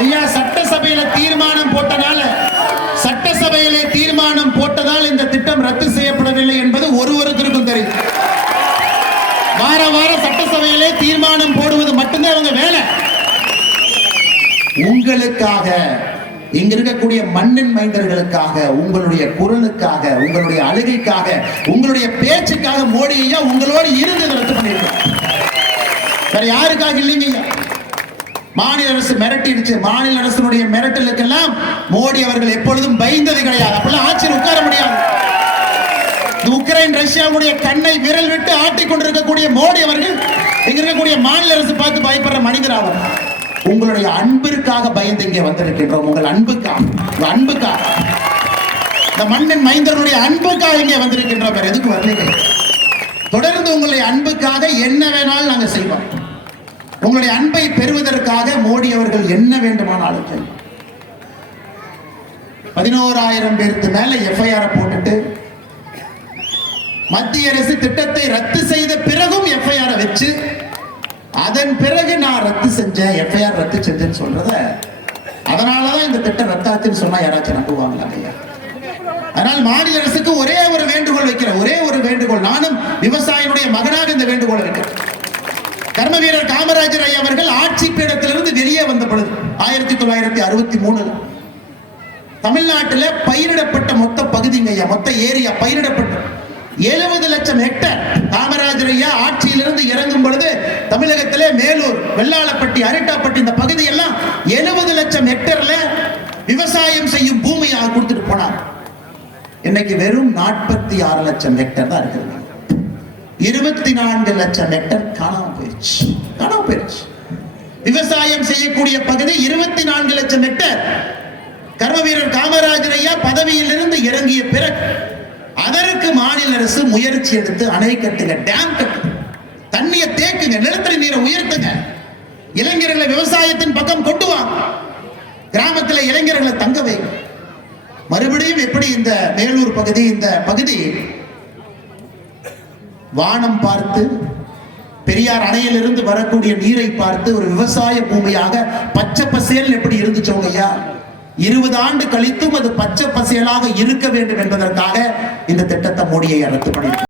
ஐயா சட்டசபையில தீர்மானம் போட்டனால சட்டசபையிலே தீர்மானம் போட்டதால் இந்த திட்டம் ரத்து செய்யப்படவில்லை என்பது ஒரு தெரியும். வார வாரம் சட்டசபையிலே தீர்மானம் போடுவது மட்டும்தான் அவங்க வேலை. உங்களுக்காக இங்க இருக்கக்கூடிய மண்ணின் மைந்தர்களுக்காக உங்களுடைய குரலுக்காக உங்களுடைய அழுகைக்காக உங்களுடைய பேச்சுக்காக மோடி ஐயா உங்களோடு இருந்து ரத்து பண்ணிருக்காங்க வேற யாருக்காக இல்லைங்க ஐயா? மாநில அரசு மிரட்டிடுச்சு. மாநில அரசினுடைய மிரட்டலுக்கெல்லாம் மோடி அவர்கள் எப்பொழுதும் பயந்தது கிடையாது. அப்பெல்லாம் ஆட்சியில் உட்கார முடியாது. உக்ரைன் ரஷ்யாவுடைய கண்ணை விரல் விட்டு ஆட்டிக் கொண்டிருக்கக்கூடிய மோடி அவர்கள் இங்க இருக்கக்கூடிய மாநில அரசு பார்த்து பயப்படுற மனிதர் அவர். உங்களுடைய அன்பிற்காக பயந்து இங்கே வந்திருக்கின்றோம். உங்கள் அன்புக்காக உங்கள் அன்புக்காக இந்த மண்ணின் மைந்தருடைய அன்புக்காக இங்கே வந்திருக்கின்றோம். எதுக்கு வரலீங்க தொடர்ந்து உங்களுடைய அன்புக்காக என்ன வேணாலும் நாங்க செய்வோம். உங்களுடைய அன்பை பெறுவதற்காக மோடி அவர்கள் என்ன வேண்டுமானாலும் பதினோராயிரம் பேருக்கு மேல எஃப்ஐஆர் போட்டுட்டு மத்திய அரசு திட்டத்தை ரத்து செய்த பிறகும் எஃப்ஐஆர் வச்சு அதன் பிறகு நான் ரத்து செஞ்சேன் எஃப்ஐஆர் ரத்து செஞ்சேன்னு சொல்றத அதனாலதான் இந்த திட்டம் ரத்தாச்சுன்னு சொன்னா யாராச்சும் நம்புவாங்களா ஐயா அதனால் மாநில அரசுக்கு ஒரே ஒரு வேண்டுகோள் வைக்கிறேன் ஒரே ஒரு வேண்டுகோள் நானும் விவசாயினுடைய மகனாக இந்த வேண்டுகோள் வைக்கிறேன். கர்ம வீரர் காமராஜர் ஐயா அவர்கள் ஆட்சி பீடத்திலிருந்து வெளியே வந்த பொழுது ஆயிரத்தி தொள்ளாயிரத்தி அறுபத்தி மூணு தமிழ்நாட்டில் பயிரிடப்பட்ட மொத்த பகுதிங்க ஐயா மொத்த ஏரியா பயிரிடப்பட்ட. எழுபது லட்சம் ஹெக்டர் காமராஜர் ஐயா ஆட்சியிலிருந்து இறங்கும் பொழுது தமிழகத்திலே மேலூர் வெள்ளாளப்பட்டி அரிட்டாப்பட்டி இந்த பகுதி எல்லாம் எழுபது லட்சம் ஹெக்டர்ல விவசாயம் செய்யும் பூமியாக கொடுத்துட்டு போனார். இன்னைக்கு வெறும் நாற்பத்தி ஆறு லட்சம் ஹெக்டர் தான் இருக்குது. இருபத்தி நான்கு லட்சம் ஹெக்டர் காணாம போயிடுச்சு காணாம போயிடுச்சு விவசாயம் செய்யக்கூடிய பகுதி இருபத்தி நான்கு லட்சம் ஹெக்டர் கர்ம வீரர் காமராஜர் ஐயா பதவியிலிருந்து இறங்கிய பிறகு அதற்கு மாநில அரசு முயற்சி எடுத்து அணை கட்டுங்க டேம் கட்டுங்க. தண்ணியை தேக்குங்க நிலத்தடி நீரை உயர்த்துங்க. இளைஞர்களை விவசாயத்தின் பக்கம் கொண்டு வாங்க கிராமத்தில் இளைஞர்களை தங்க வைங்க. மறுபடியும் எப்படி இந்த மேலூர் பகுதி இந்த பகுதி வானம் பார்த்து பெரியார் அணையிலிருந்து வரக்கூடிய நீரை பார்த்து ஒரு விவசாய பூமியாக பச்சை பசேல் எப்படி இருந்துச்சோங்க ஐயா? இருபது ஆண்டு கழித்தும் அது பச்சை பசேலாக இருக்க வேண்டும் என்பதற்காக இந்த திட்டத்தை மோடியை ரத்து பண்ணி